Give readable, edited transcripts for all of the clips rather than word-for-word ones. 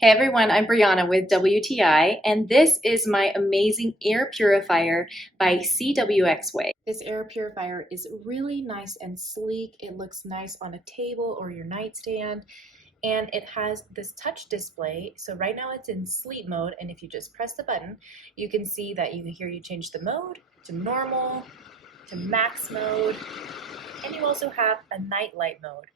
Hey everyone, I'm Brianna with WTI, and this is my amazing air purifier by Cwxwei. This air purifier is really nice and sleek. It looks nice on a table or your nightstand, and it has this touch display. So right now it's in sleep mode, and if you just press the button, you can see that you change the mode to normal, to max mode, and you also have a night light mode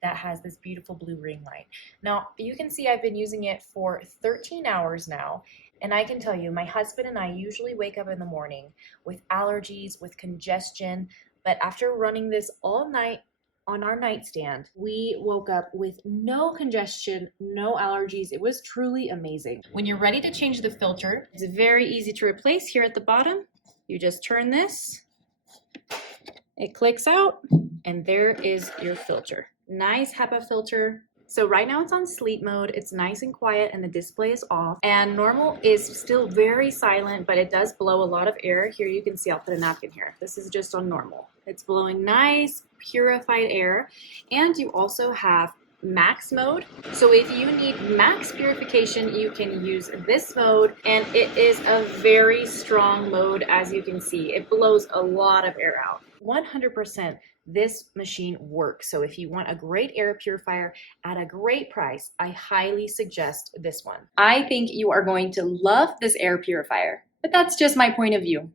that has this beautiful blue ring light. Now, you can see I've been using it for 13 hours now, and I can tell you, my husband and I usually wake up in the morning with allergies, with congestion, but after running this all night on our nightstand, we woke up with no congestion, no allergies. It was truly amazing. When you're ready to change the filter, it's very easy to replace. Here at the bottom, you just turn this, it clicks out, and there is your filter. Nice HEPA filter. So right now it's on sleep mode. It's nice and quiet and the display is off. And normal is still very silent, but it does blow a lot of air. Here you can see, I'll put a napkin here. This is just on normal. It's blowing nice, purified air. And you also have max mode. So if you need max purification, you can use this mode, and it is a very strong mode. As you can see, it blows a lot of air out. 100% this machine works. So if you want a great air purifier at a great price, I highly suggest this one. I think you are going to love this air purifier, but that's just my point of view.